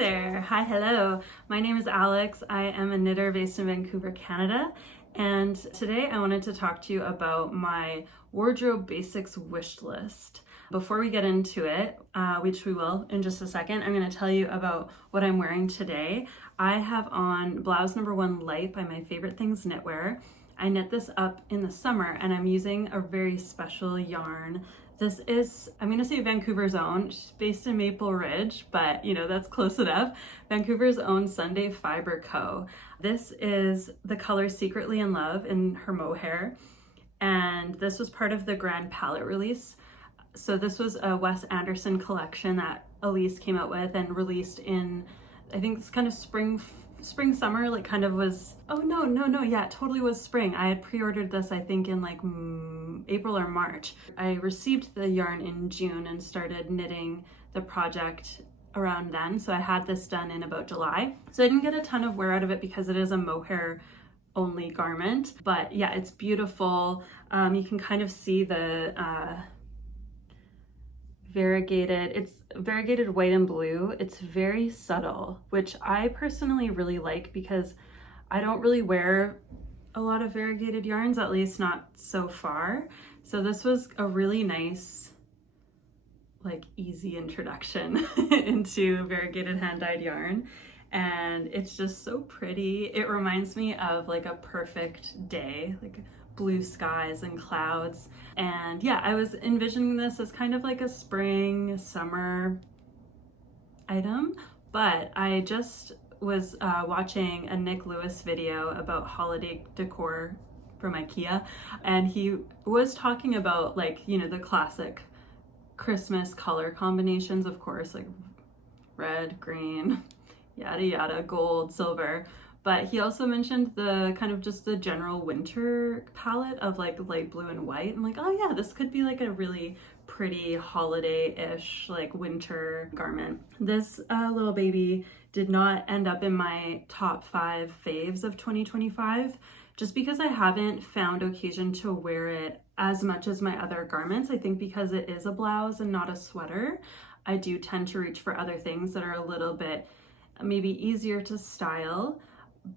there. Hi, hello. My name is Alex. I am a knitter based in Vancouver, Canada. And today I wanted to talk to you about my Wardrobe Basics wish list. Before we get into it, which we will in just a second, I'm going to tell you about what I'm wearing today. I have on blouse number 1 Light by My Favorite Things Knitwear. I knit this up in the summer and I'm using a very special yarn. This is, I'm gonna say Vancouver's own. She's based in Maple Ridge, but you know, that's close enough. Vancouver's own Sunday Fibre Co. This is the color Secretly in Love in her Mohair. And this was part of the Grand Palette release. So this was a Wes Anderson collection that Elise came out with and released in, I think it's kind of spring, summer, like kind of was, yeah, it totally was spring. I had pre-ordered this, I think in like April or March. I received the yarn in June and started knitting the project around then. So I had this done in about July. So I didn't get a ton of wear out of it because it is a mohair only garment, but yeah, it's beautiful. You can kind of see the it's variegated white and blue. It's very subtle, which I personally really like because I don't really wear a lot of variegated yarns, at least not so far. So this was a really nice, like easy introduction into variegated hand-dyed yarn. And it's just so pretty. It reminds me of like a perfect day, like blue skies and clouds. And yeah, I was envisioning this as kind of like a spring, summer item, but I just was watching a Nick Lewis video about holiday decor from IKEA, and he was talking about, like, you know, the classic Christmas color combinations, of course, like red, green, yada yada, gold, silver. But he also mentioned the kind of just the general winter palette of like light blue and white. I'm like, oh yeah, this could be like a really pretty holiday-ish like winter garment. This little baby did not end up in my top 5 faves of 2025 just because I haven't found occasion to wear it as much as my other garments. I think because it is a blouse and not a sweater, I do tend to reach for other things that are a little bit maybe easier to style.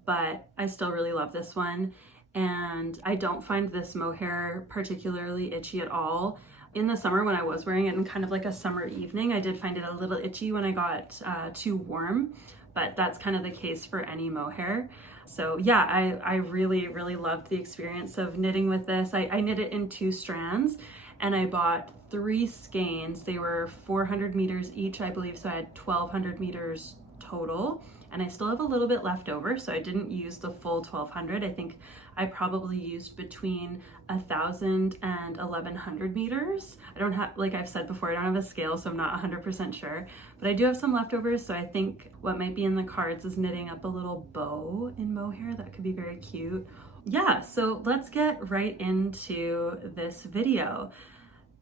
But I still really love this one, and I don't find this mohair particularly itchy at all. In the summer when I was wearing it in kind of like a summer evening, I did find it a little itchy when I got too warm, but that's kind of the case for any mohair. So yeah, I really, really loved the experience of knitting with this. I knit it in 2 strands and I bought 3 skeins. They were 400 meters each, I believe, so I had 1,200 meters total. And I still have a little bit left over, so I didn't use the full 1,200. I think I probably used between 1,000 and 1,100 meters. I don't have, like I've said before, I don't have a scale, so I'm not 100% sure. But I do have some leftovers, so I think what might be in the cards is knitting up a little bow in mohair. That could be very cute. Yeah, so let's get right into this video.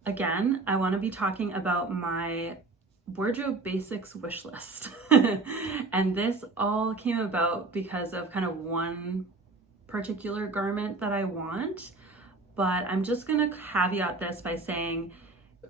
Again, I want to be talking about my Wardrobe Basics wish list. And this all came about because of kind of one particular garment that I want, but I'm just gonna caveat this by saying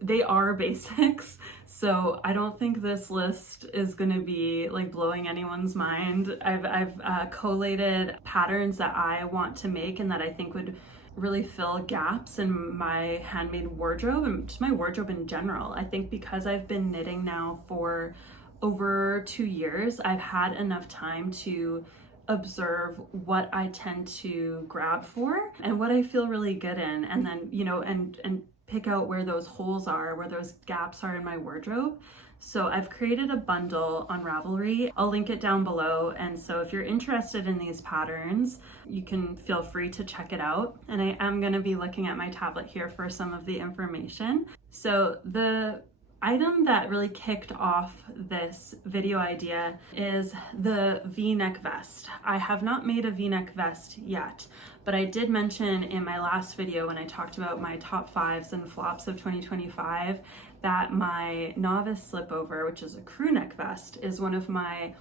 they are basics, so I don't think this list is gonna be like blowing anyone's mind. I've collated patterns that I want to make and that I think would really fill gaps in my handmade wardrobe and just my wardrobe in general. I think because I've been knitting now for over 2 years, I've had enough time to observe what I tend to grab for and what I feel really good in, and then, you know, and pick out where those holes are, where those gaps are in my wardrobe. So I've created a bundle on Ravelry. I'll link it down below. And so if you're interested in these patterns, you can feel free to check it out. And I am going to be looking at my tablet here for some of the information. So the item that really kicked off this video idea is the V-neck vest. I have not made a V-neck vest yet, but I did mention in my last video when I talked about my top 5s and flops of 2025 that my novice slipover, which is a crew neck vest, is one of my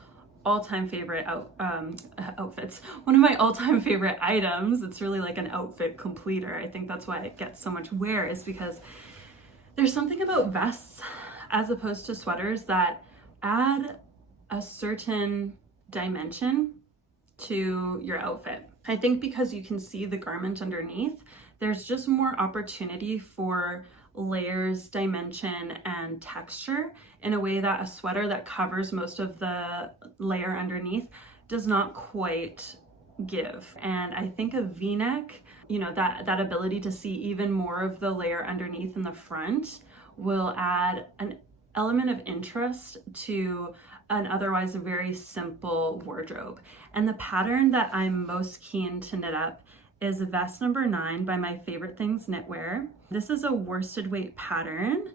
all-time favorite outfits, one of my all-time favorite items. It's really like an outfit completer. I think that's why it gets so much wear, is because there's something about vests as opposed to sweaters that add a certain dimension to your outfit. I think because you can see the garment underneath, there's just more opportunity for layers, dimension, and texture in a way that a sweater that covers most of the layer underneath does not quite give. And I think a V-neck, you know, that ability to see even more of the layer underneath in the front will add an element of interest to an otherwise very simple wardrobe. And the pattern that I'm most keen to knit up is vest number 9 by My Favorite Things Knitwear. This is a worsted weight pattern,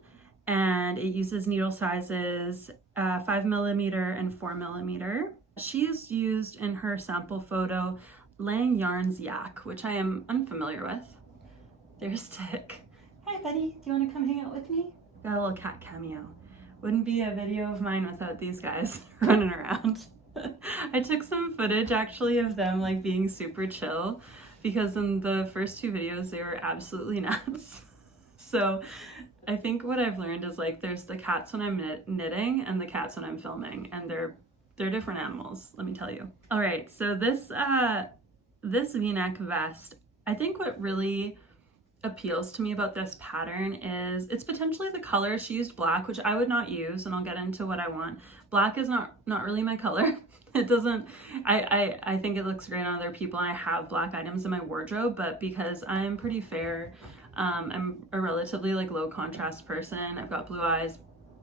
and it uses needle sizes 5mm and 4mm. She is used in her sample photo Lang Yarns Yak, which I am unfamiliar with. There's Tick. Hi buddy, do you want to come hang out with me? Got a little cat cameo. Wouldn't be a video of mine without these guys running around. I took some footage actually of them like being super chill, because in the first 2 videos they were absolutely nuts. So I think what I've learned is like there's the cats when I'm knitting and the cats when I'm filming, and they're different animals, let me tell you. All right, so this V-neck vest, I think what really appeals to me about this pattern is it's potentially the color. She used black, which I would not use, and I'll get into what I want. Black is not really my color. It doesn't, I think it looks great on other people, and I have black items in my wardrobe, but because I'm pretty fair, I'm a relatively like low contrast person. I've got blue eyes,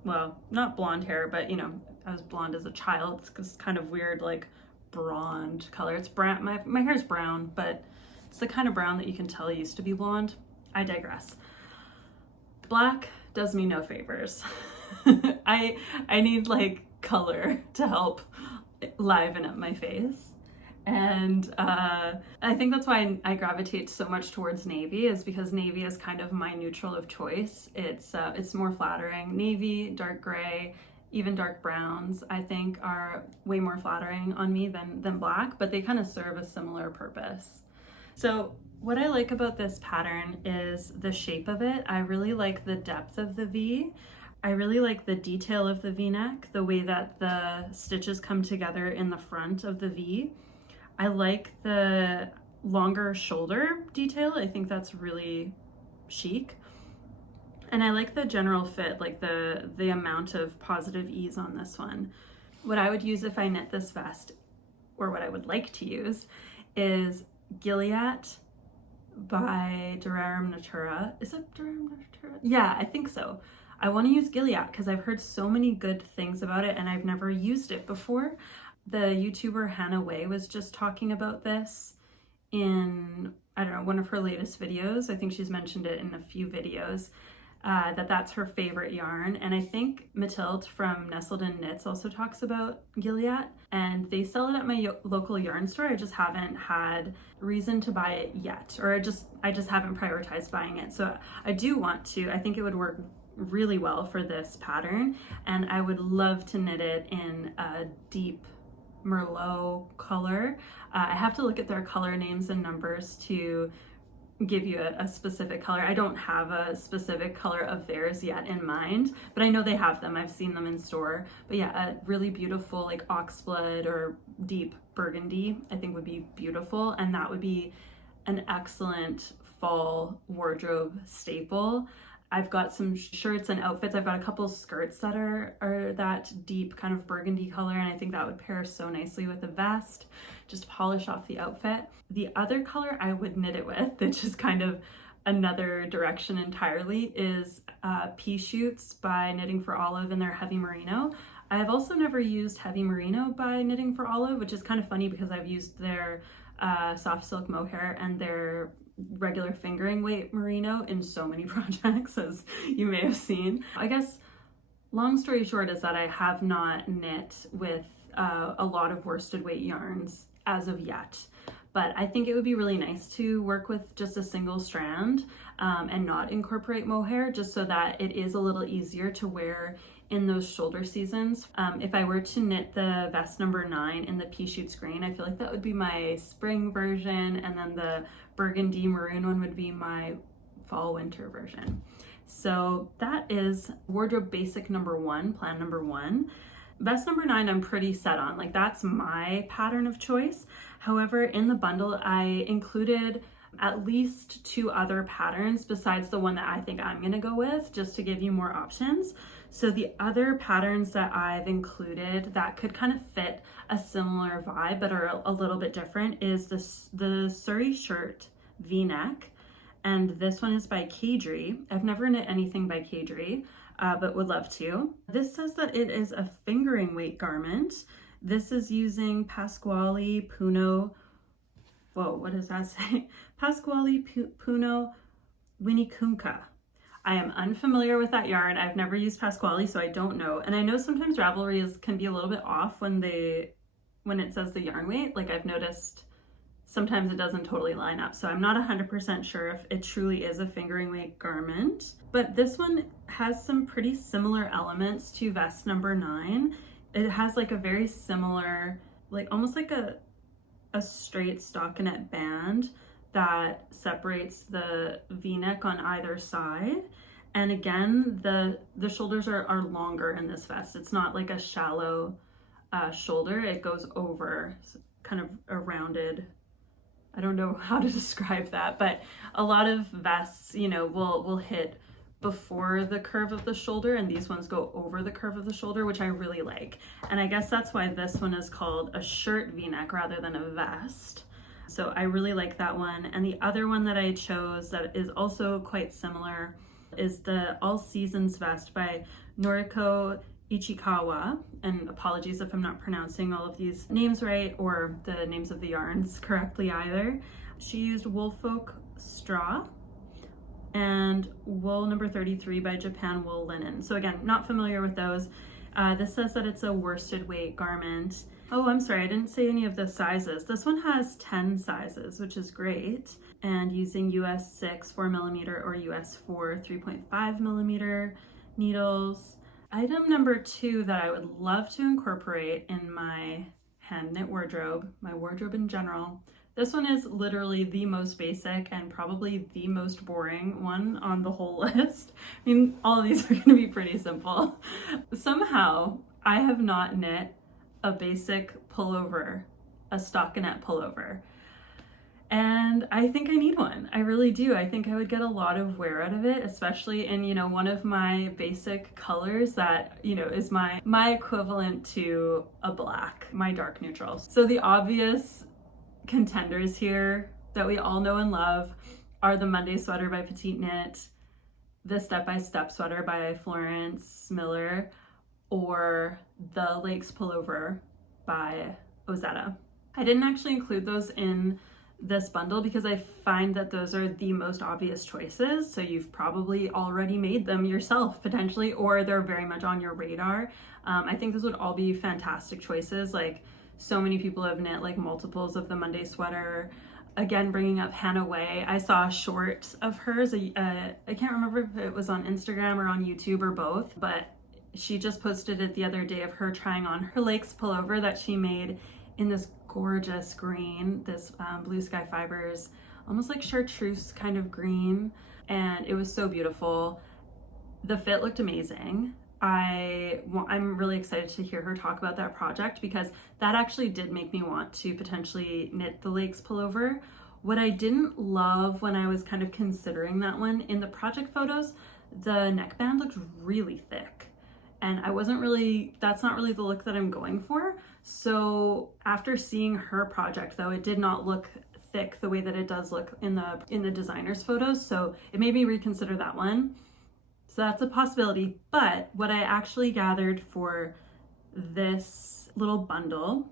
well, not blonde hair, but you know, I was blonde as a child. It's kind of weird, like blonde color. It's brown, my hair's brown, but it's the kind of brown that you can tell used to be blonde. I digress. Black does me no favors. I need like color to help liven up my face. And I think that's why I gravitate so much towards navy, is because navy is kind of my neutral of choice. It's more flattering. Navy, dark gray, even dark browns, I think are way more flattering on me than black, but they kind of serve a similar purpose. So what I like about this pattern is the shape of it. I really like the depth of the V. I really like the detail of the V-neck, the way that the stitches come together in the front of the V. I like the longer shoulder detail. I think that's really chic. And I like the general fit, like the amount of positive ease on this one. What I would use if I knit this vest, or what I would like to use, is Gilead by Durarum Natura. Is it Durarum Natura? Yeah, I think so. I want to use Gilead because I've heard so many good things about it and I've never used it before. The YouTuber Hannah Way was just talking about this in, I don't know, one of her latest videos. I think she's mentioned it in a few videos, that's her favorite yarn. And I think Mathilde from Nestled in Knits also talks about Gilead, and they sell it at my local yarn store. I just haven't had reason to buy it yet, or I just haven't prioritized buying it. So I do want to. I think it would work really well for this pattern, and I would love to knit it in a deep Merlot color. I have to look at their color names and numbers to give you a specific color. I don't have a specific color of theirs yet in mind, but I know they have them. I've seen them in store. But yeah, a really beautiful like oxblood or deep burgundy I think would be beautiful, and that would be an excellent fall wardrobe staple. I've got some shirts and outfits. I've got a couple skirts that are that deep kind of burgundy color, and I think that would pair so nicely with the vest, just polish off the outfit. The other color I would knit it with, which is kind of another direction entirely, is Pea Shoots by Knitting for Olive in their Heavy Merino. I've also never used Heavy Merino by Knitting for Olive, which is kind of funny because I've used their soft silk mohair and their regular fingering weight merino in so many projects, as you may have seen. I guess long story short is that I have not knit with a lot of worsted weight yarns as of yet, but I think it would be really nice to work with just a single strand and not incorporate mohair, just so that it is a little easier to wear in those shoulder seasons. If I were to knit the vest number 9 in the Pea Shoots green, I feel like that would be my spring version, and then the burgundy maroon one would be my fall winter version. So that is wardrobe basic number 1, plan number 1. vest number 9 I'm pretty set on, like that's my pattern of choice. However, in the bundle I included at least 2 other patterns besides the one that I think I'm gonna go with, just to give you more options. So the other patterns that I've included that could kind of fit a similar vibe but are a little bit different is the Suri shirt V-neck, and this one is by Caidree. I've never knit anything by Caidree, but would love to. This says that it is a fingering weight garment. This is using Pasquale Puno, whoa, what does that say? Pasquale Puno Winnicunca. I am unfamiliar with that yarn. I've never used Pasquale, so I don't know. And I know sometimes Ravelry can be a little bit off when it says the yarn weight. Like I've noticed sometimes it doesn't totally line up. So I'm not 100% sure if it truly is a fingering weight garment. But this one has some pretty similar elements to vest number 9. It has like a very similar, like almost like a straight stockinette band that separates the V-neck on either side. And again, the shoulders are longer in this vest. It's not like a shallow shoulder. It goes over, kind of a rounded, I don't know how to describe that, but a lot of vests, you know, will hit before the curve of the shoulder, and these ones go over the curve of the shoulder, which I really like. And I guess that's why this one is called a shirt V-neck rather than a vest. So I really like that one. And the other one that I chose that is also quite similar is the All Seasons vest by Noriko Ichikawa. And apologies if I'm not pronouncing all of these names right or the names of the yarns correctly either. She used Woolfolk straw and wool number 33 by Japan Wool Linen. So again, not familiar with those. This says that it's a worsted weight garment. Oh, I'm sorry, I didn't say any of the sizes. This one has 10 sizes, which is great. And using US 6 4mm or US 4 3.5mm needles. Item number 2 that I would love to incorporate in my hand knit wardrobe, my wardrobe in general. This one is literally the most basic and probably the most boring one on the whole list. I mean, all of these are gonna be pretty simple. Somehow, I have not knit a basic pullover, a stockinette pullover. And I think I need one. I really do. I think I would get a lot of wear out of it, especially in, you know, one of my basic colors that, you know, is my equivalent to a black, my dark neutral. So the obvious contenders here that we all know and love are the Monday sweater by Petite Knit, the Step by Step sweater by Florence Miller, or the Lakes pullover by Ozetta. I didn't actually include those in this bundle because I find that those are the most obvious choices. So you've probably already made them yourself potentially, or they're very much on your radar. I think those would all be fantastic choices. Like so many people have knit like multiples of the Monday sweater. Again, bringing up Hannah Way, I saw a short of hers. I can't remember if it was on Instagram or on YouTube or both, but she just posted it the other day of her trying on her Lakes pullover that she made in this gorgeous green, this Blue Sky Fibres, almost like chartreuse kind of green. And it was so beautiful. The fit looked amazing. I'm really excited to hear her talk about that project because that actually did make me want to potentially knit the Lakes pullover. What I didn't love when I was kind of considering that one, in the project photos, the neckband looked really thick. And that's not really the look that I'm going for. So after seeing her project though, it did not look thick the way that it does look in the designer's photos. So it made me reconsider that one. So that's a possibility. But what I actually gathered for this little bundle,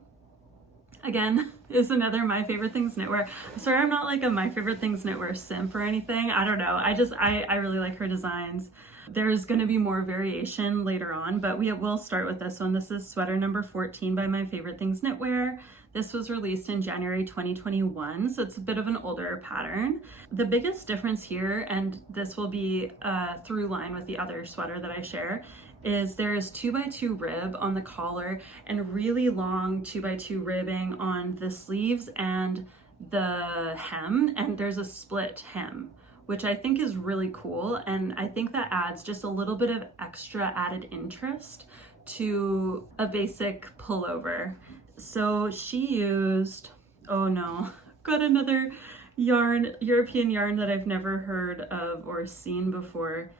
again, is another My Favorite Things Knitwear. I'm sorry, I'm not like a My Favorite Things Knitwear simp or anything. I don't know. I really like her designs. There's going to be more variation later on, but we will start with this one. This is sweater number 14 by My Favorite Things Knitwear. This was released in January 2021, so it's a bit of an older pattern. The biggest difference here, and this will be a through line with the other sweater that I share, is there is 2x2 rib on the collar and really long 2x2 ribbing on the sleeves and the hem, and there's a split hem, which I think is really cool. And I think that adds just a little bit of extra added interest to a basic pullover. So she used, oh no, got another yarn, European yarn that I've never heard of or seen before.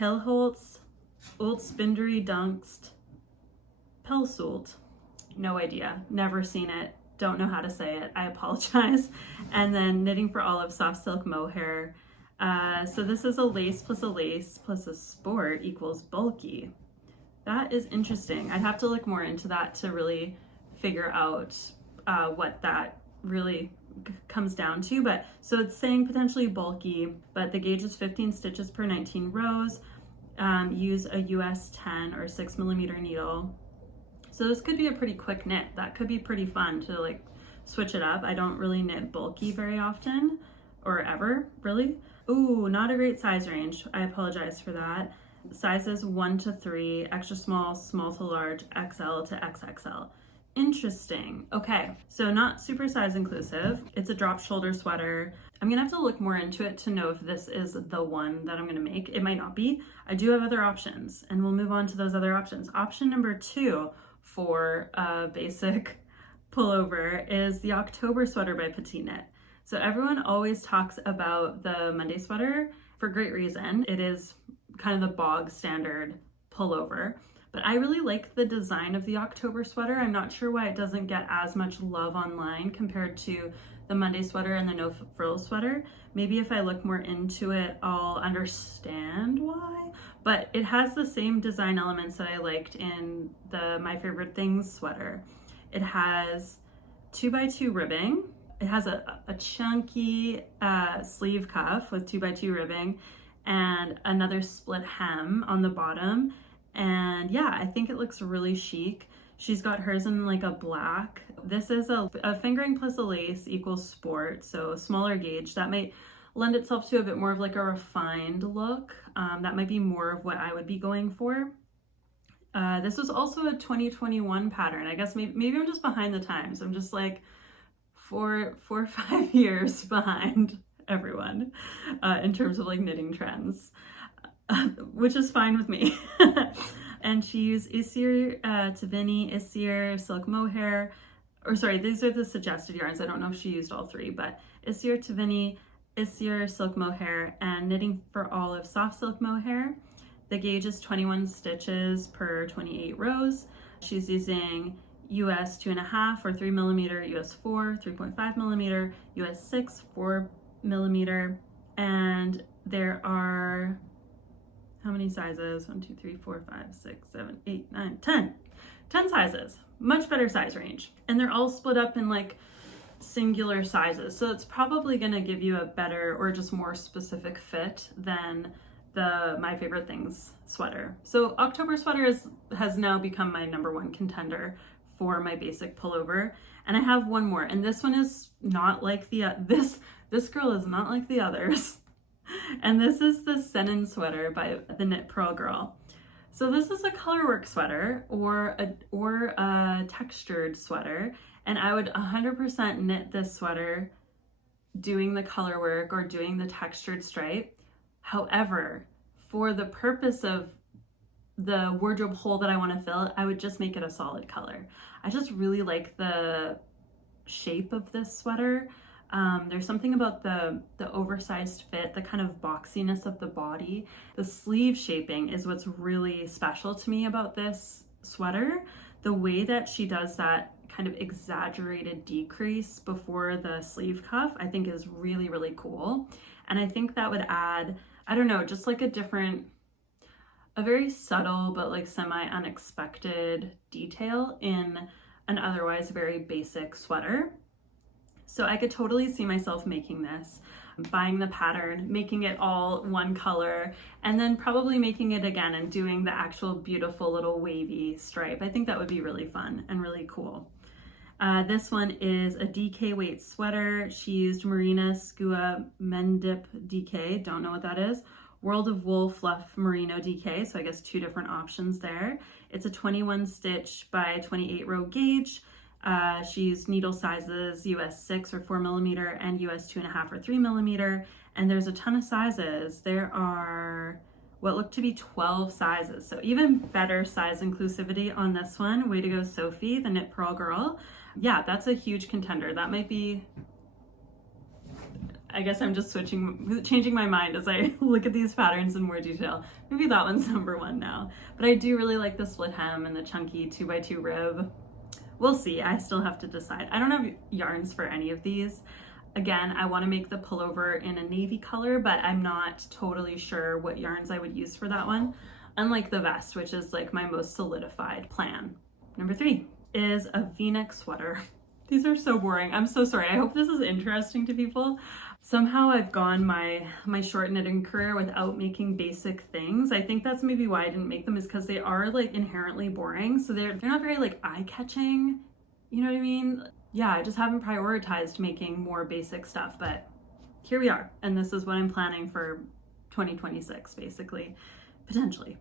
Helholtz Old Spindery Dunkst Pelsult. No idea, never seen it, don't know how to say it, I apologize. And then Knitting for Olive Soft Silk Mohair. So this is a lace plus a sport equals bulky. That is interesting. I'd have to look more into that to really figure out what that really comes down to. But so it's saying potentially bulky, but the gauge is 15 stitches per 19 rows. Use a US 10 or 6mm needle. So this could be a pretty quick knit. That could be pretty fun to like switch it up. I don't really knit bulky very often or ever, really. Ooh, not a great size range. I apologize for that. Sizes 1 to 3, extra small, small to large, XL to XXL. Interesting. Okay, so not super size inclusive. It's a drop shoulder sweater. I'm gonna have to look more into it to know if this is the one that I'm gonna make. It might not be. I do have other options, and we'll move on to those other options. Option number 2 for a basic pullover is the October sweater by Petite. So everyone always talks about the Monday sweater for great reason. It is kind of the bog standard pullover, but I really like the design of the October sweater. I'm not sure why it doesn't get as much love online compared to the Monday sweater and the no frills sweater. Maybe if I look more into it, I'll understand why, but it has the same design elements that I liked in the My Favorite Things sweater. It has 2x2 ribbing. It has a chunky sleeve cuff with 2x2 ribbing and another split hem on the bottom. And yeah, I think it looks really chic. She's got hers in like a black. This is a fingering plus a lace equals sport, so smaller gauge. That might lend itself to a bit more of like a refined look. That might be more of what I would be going for. This was also a 2021 pattern. I guess maybe I'm just behind the times. I'm just like 4 or 5 years behind everyone in terms of like knitting trends, which is fine with me. And she used Isir Tavini, Isir Silk Mohair, or sorry, these are the suggested yarns. I don't know if she used all 3, but Isir Tavini, Isir Silk Mohair, and Knitting for Olive Soft Silk Mohair. The gauge is 21 stitches per 28 rows. She's using US 2.5 or 3mm, US 4, 3.5mm, US 6, 4mm, and there are, how many sizes? 1, 2, 3, 4, 5, 6, 7, 8, 9, 10. 10 sizes, much better size range. And they're all split up in like singular sizes. So it's probably gonna give you a better or just more specific fit than the My Favorite Things sweater. So October sweater has now become my #1 contender for my basic pullover. And I have one more, and this one is not like this girl is not like the others. And this is the Sennen sweater by the Knit Purl girl. So this is a colorwork sweater or a textured sweater, and I would 100% knit this sweater doing the colorwork or doing the textured stripe. However, for the purpose of the wardrobe hole that I want to fill, I would just make it a solid color. I just really like the shape of this sweater. There's something about the oversized fit, the kind of boxiness of the body. The sleeve shaping is what's really special to me about this sweater. The way that she does that kind of exaggerated decrease before the sleeve cuff, I think is really, really cool. And I think that would add, I don't know, just like a very subtle but like semi-unexpected detail in an otherwise very basic sweater. So I could totally see myself making this, buying the pattern, making it all one color, and then probably making it again and doing the actual beautiful little wavy stripe. I think that would be really fun and really cool. This one is a DK weight sweater. She used Merino Skua Mendip DK, don't know what that is. World of Wool Fluff Merino DK, so I guess 2 different options there. It's a 21 stitch by 28 row gauge. She used needle sizes US 6 or 4mm and US 2.5 or 3mm, and there's a ton of sizes. There are, what looked to be 12 sizes. So even better size inclusivity on this one. Way to go, Sophie, the Knit Purl girl. Yeah, that's a huge contender. That might be, I guess I'm just changing my mind as I look at these patterns in more detail. Maybe that one's number one now. But I do really like the split hem and the chunky 2x2 rib. We'll see, I still have to decide. I don't have yarns for any of these. Again, I want to make the pullover in a navy color, but I'm not totally sure what yarns I would use for that one. Unlike the vest, which is like my most solidified plan. Number 3 is a V-neck sweater. These are so boring. I'm so sorry. I hope this is interesting to people. Somehow I've gone my short knitting career without making basic things. I think that's maybe why I didn't make them, is because they are like inherently boring. So they're not very like eye-catching. You know what I mean? Yeah, I just haven't prioritized making more basic stuff, but here we are. And this is what I'm planning for 2026, basically. Potentially.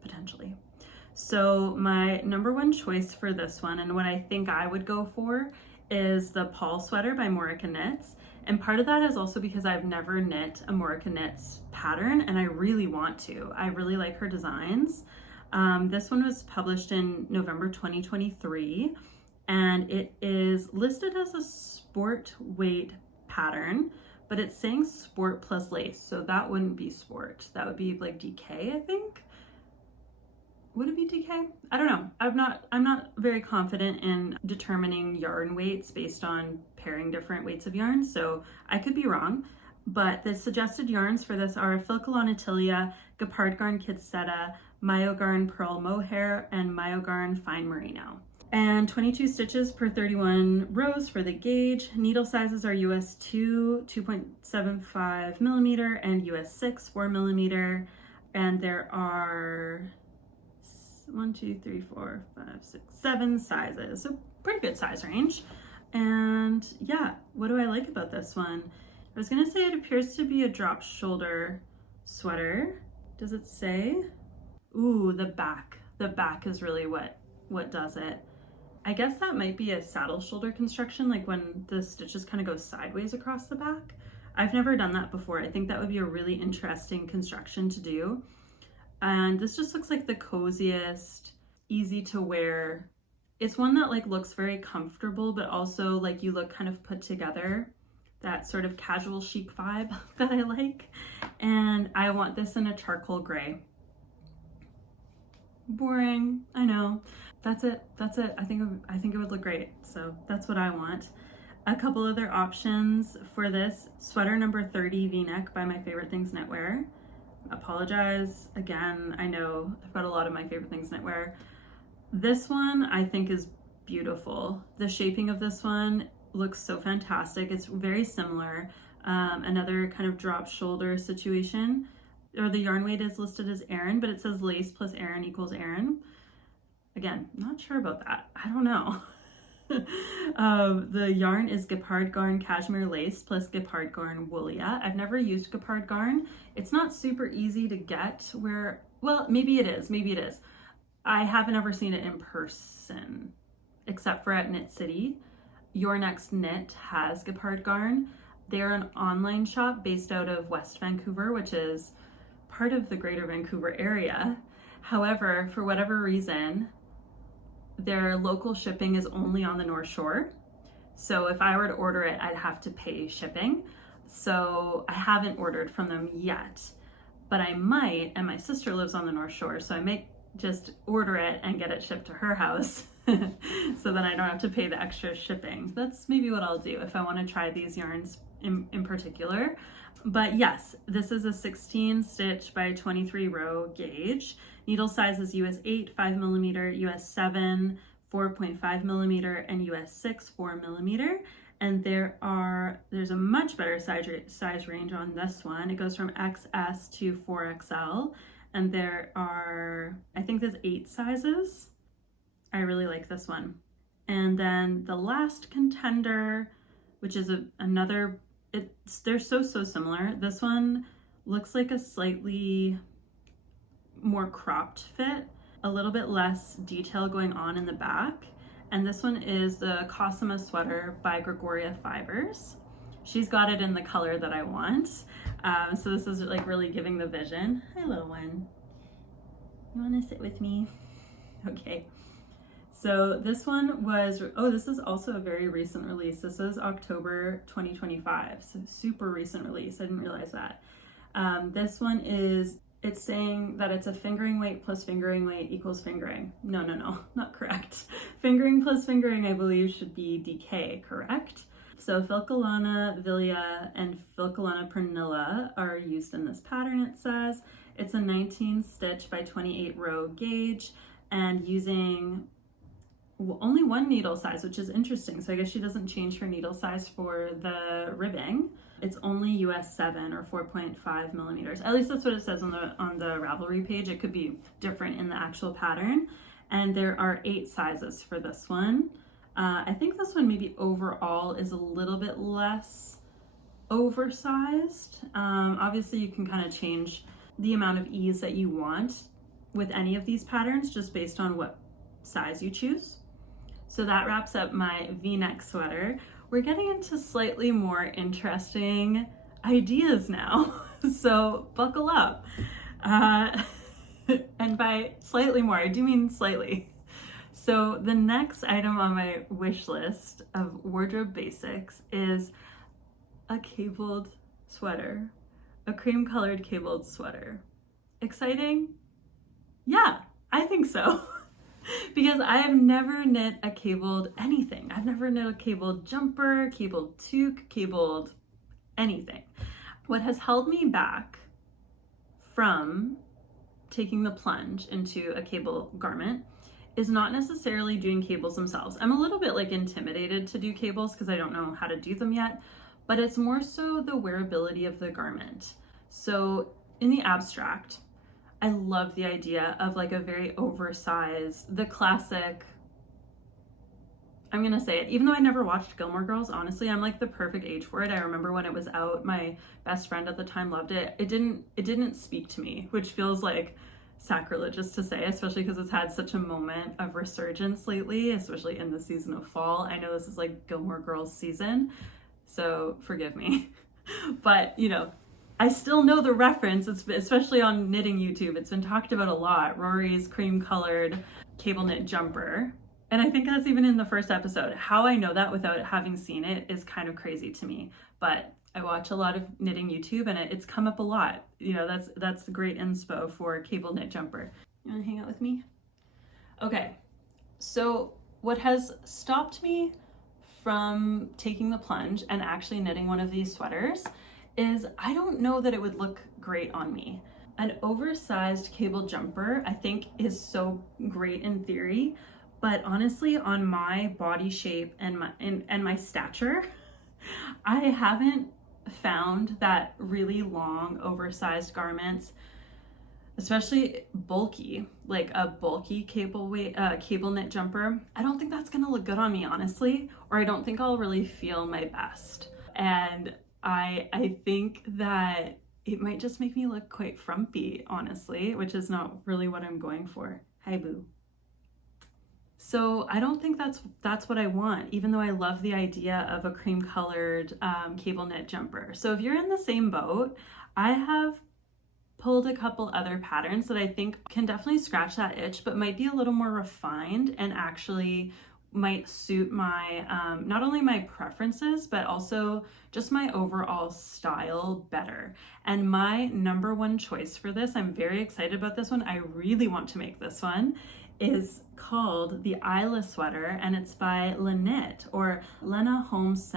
So my number one choice for this one, and what I think I would go for, is the Paul sweater by Moreca Knits. And part of that is also because I've never knit a Moreca Knits pattern, and I really want to. I really like her designs. This one was published in November 2023, and it is listed as a sport weight pattern, but it's saying sport plus lace, so that wouldn't be sport. That would be like DK, I think. Would it be DK? I don't know. I'm not very confident in determining yarn weights based on pairing different weights of yarn, so I could be wrong. But the suggested yarns for this are Filcolon Atilia, Gepard Garn Kitsetta, Myogarn Purl Mohair, and Myogarn Fine Merino. And 22 stitches per 31 rows for the gauge. Needle sizes are US 2, 2.75 millimeter, and US 6, 4 millimeter. And there are 7 sizes, so pretty good size range. And yeah, what do I like about this one? I was gonna say it appears to be a drop shoulder sweater. Does it say? Ooh, the back is really what does it. I guess that might be a saddle shoulder construction, like when the stitches kind of go sideways across the back. I've never done that before. I think that would be a really interesting construction to do. And this just looks like the coziest, easy to wear. It's one that like looks very comfortable, but also like you look kind of put together. That sort of casual chic vibe that I like. And I want this in a charcoal gray. Boring, I know. That's it. I think it would look great. So that's what I want. A couple other options for this: sweater number 30 V-neck by My Favorite Things Knitwear. Apologize again, I know I've got a lot of My Favorite Things Knitwear. This one I think is beautiful. The shaping of this one looks so fantastic. It's very similar. Another kind of drop shoulder situation, or the yarn weight is listed as Aran, but it says lace plus Aran equals Aran. Again, not sure about that. I don't know. The yarn is Gepard Garn Cashmere Lace plus Gepard Garn Woolia. I've never used Gepard Garn. It's not super easy to get where, well, maybe it is. I haven't ever seen it in person, except for at Knit City. Your Next Knit has Gepard Garn. They're an online shop based out of West Vancouver, which is part of the Greater Vancouver area. However, for whatever reason, their local shipping is only on the North Shore. So if I were to order it, I'd have to pay shipping. So I haven't ordered from them yet, but I might, and my sister lives on the North Shore, so I may just order it and get it shipped to her house so then I don't have to pay the extra shipping. That's maybe what I'll do if I want to try these yarns in particular. But yes, this is a 16 stitch by 23 row gauge. Needle size is US 8, 5 millimeter, US 7, 4.5 millimeter, and US 6, 4 millimeter. And there's a much better size range on this one. It goes from XS to 4XL. And there are, I think there's 8 sizes. I really like this one. And then the last contender, which is another, they're so similar. This one looks like a slightly more cropped fit, a little bit less detail going on in the back. And this one is the Cosima sweater by Gregoria Fibres. She's got it in the color that I want. So this is like really giving the vision. Hi, little one. You wanna sit with me? Okay. So this one was, oh, this is also a very recent release. This was October 2025, so super recent release. I didn't realize that. This one is, it's saying that it's a fingering weight plus fingering weight equals fingering. No, not correct. Fingering plus fingering, I believe, should be DK, correct? So Filcolana Villia and Filcolana Pernilla are used in this pattern, it says. It's a 19 stitch by 28 row gauge and using only one needle size, which is interesting. So I guess she doesn't change her needle size for the ribbing. It's only US 7 or 4.5 millimeters. At least that's what it says on the Ravelry page. It could be different in the actual pattern. And there are 8 sizes for this one. I think this one maybe overall is a little bit less oversized. Obviously you can kind of change the amount of ease that you want with any of these patterns just based on what size you choose. So that wraps up my V-neck sweater. We're getting into slightly more interesting ideas now, so buckle up. And by slightly more, I do mean slightly. So the next item on my wish list of wardrobe basics is a cabled sweater, a cream colored cabled sweater. Exciting? Yeah, I think so. Because I have never knit a cabled anything. I've never knit a cabled jumper, cabled toque, cabled anything. What has held me back from taking the plunge into a cable garment is not necessarily doing cables themselves. I'm a little bit like intimidated to do cables because I don't know how to do them yet, but it's more so the wearability of the garment. So in the abstract, I love the idea of like a very oversized, the classic, I'm gonna say it, even though I never watched Gilmore Girls, honestly, I'm like the perfect age for it. I remember when it was out, my best friend at the time loved it. It didn't speak to me, which feels like sacrilegious to say, especially because it's had such a moment of resurgence lately, especially in the season of fall. I know this is like Gilmore Girls season, so forgive me. But, you know, I still know the reference, especially on knitting YouTube. It's been talked about a lot. Rory's cream colored cable knit jumper. And I think that's even in the first episode. How I know that without having seen it is kind of crazy to me. But I watch a lot of knitting YouTube and it's come up a lot. You know, that's the great inspo for cable knit jumper. You wanna hang out with me? Okay, so what has stopped me from taking the plunge and actually knitting one of these sweaters is I don't know that it would look great on me. An oversized cable jumper I think is so great in theory, but honestly on my body shape and my stature, I haven't found that really long oversized garments, especially bulky, like a bulky cable knit jumper, I don't think that's gonna look good on me, honestly, or I don't think I'll really feel my best. And I think that it might just make me look quite frumpy, honestly, which is not really what I'm going for. Hi, boo. So I don't think that's what I want, even though I love the idea of a cream colored cable knit jumper. So if you're in the same boat, I have pulled a couple other patterns that I think can definitely scratch that itch, but might be a little more refined and actually might suit my, not only my preferences, but also just my overall style better. And my number one choice for this, I'm very excited about this one, I really want to make this one, is called the Isla sweater, and it's by Lynette, or Lena Holmes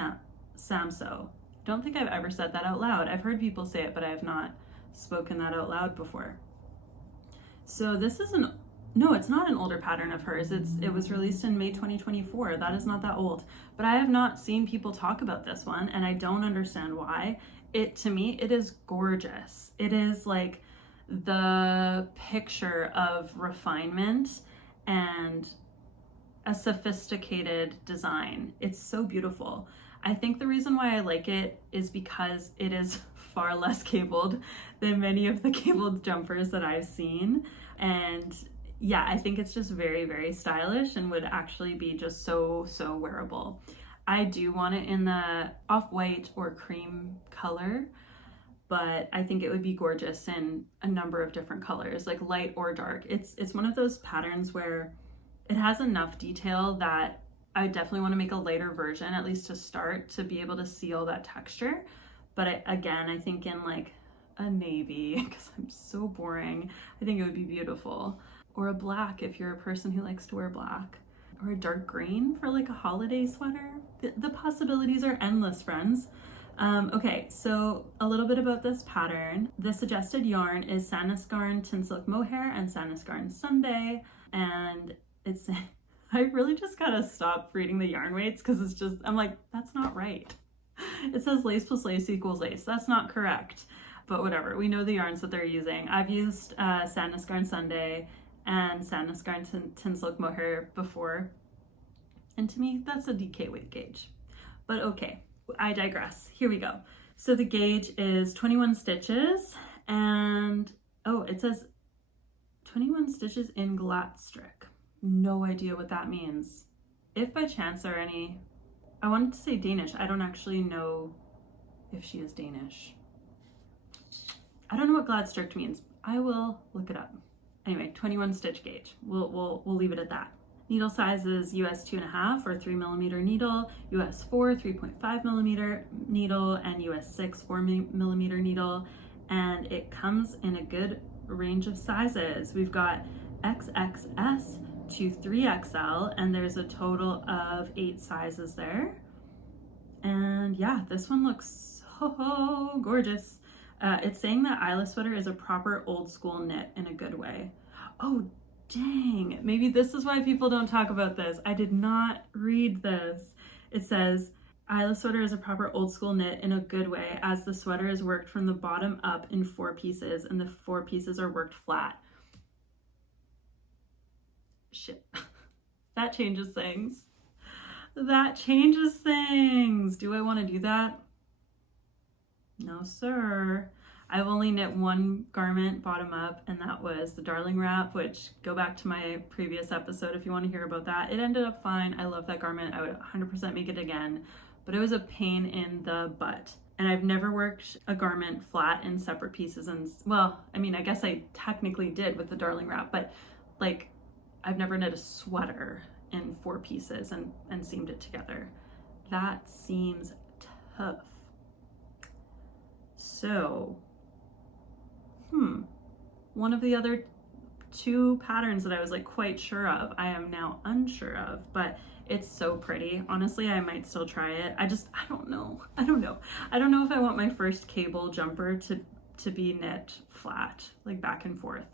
Samso. Don't think I've ever said that out loud. I've heard people say it, but I have not spoken that out loud before. So this is no, it's not an older pattern of hers. It was released in May 2024. That is not that old. But I have not seen people talk about this one, and I don't understand why. To me, it is gorgeous. It is like the picture of refinement and a sophisticated design. It's so beautiful. I think the reason why I like it is because it is far less cabled than many of the cabled jumpers that I've seen. And yeah, I think it's just very, very stylish and would actually be just so wearable. I do want it in the off-white or cream color. but I think it would be gorgeous in a number of different colors, like light or dark. It's one of those patterns where it has enough detail that I definitely want to make a lighter version, at least to start, to be able to see all that texture. But again, I think in like a navy, because I'm so boring, I think it would be beautiful. Or a black if you're a person who likes to wear black. Or a dark green for like a holiday sweater. The possibilities are endless, friends. Okay, so a little bit about this pattern. The suggested yarn is Sannisgarn Tinsilk Mohair and Sannisgarn Sunday, and it's I really just gotta stop reading the yarn weights because it's just, I'm like, that's not right. It says lace plus lace equals lace. That's not correct, but whatever. We know the yarns that they're using. I've used Sannisgarn Sunday and Sannisgarn Tinsilk Mohair before, and to me, that's a DK weight gauge. But okay, I digress. Here we go. So the gauge is 21 stitches, and oh, it says 21 stitches in Glattstrick. No idea what that means. If by chance there are any, I wanted to say Danish. I don't actually know if she is Danish. I don't know what Glattstrick means. I will look it up. Anyway, 21 stitch gauge. We'll leave it at that. Needle size is US 2.5 or 3mm needle, US 4 3.5mm needle, and US 6 4mm needle. And it comes in a good range of sizes. We've got XXS to 3XL, and there's a total of 8 sizes there. And yeah, this one looks so gorgeous. It's saying that Isla sweater is a proper old school knit in a good way. Oh, dang. Maybe this is why people don't talk about this. I did not read this. It says, Isla sweater is a proper old school knit in a good way, as the sweater is worked from the bottom up in 4 pieces, and the 4 pieces are worked flat. Shit. That changes things. That changes things. Do I want to do that? No, sir. I've only knit one garment bottom up, and that was the Darling Wrap, which go back to my previous episode if you want to hear about that. It ended up fine. I love that garment. I would 100% make it again, but it was a pain in the butt. And I've never worked a garment flat in separate pieces. And well, I mean, I guess I technically did with the Darling Wrap, but like, I've never knit a sweater in 4 pieces and seamed it together. That seems tough. So, one of the other 2 patterns that I was like quite sure of, I am now unsure of, but it's so pretty. Honestly, I might still try it. I don't know. I don't know if I want my first cable jumper to be knit flat, like back and forth.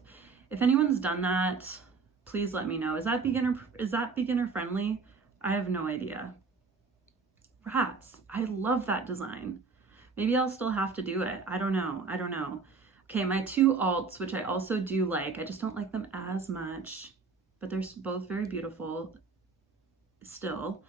If anyone's done that, please let me know. Is that beginner friendly? I have no idea. Rats. I love that design. Maybe I'll still have to do it. I don't know. Okay, my 2 alts, which I also do like, I just don't like them as much, but they're both very beautiful still,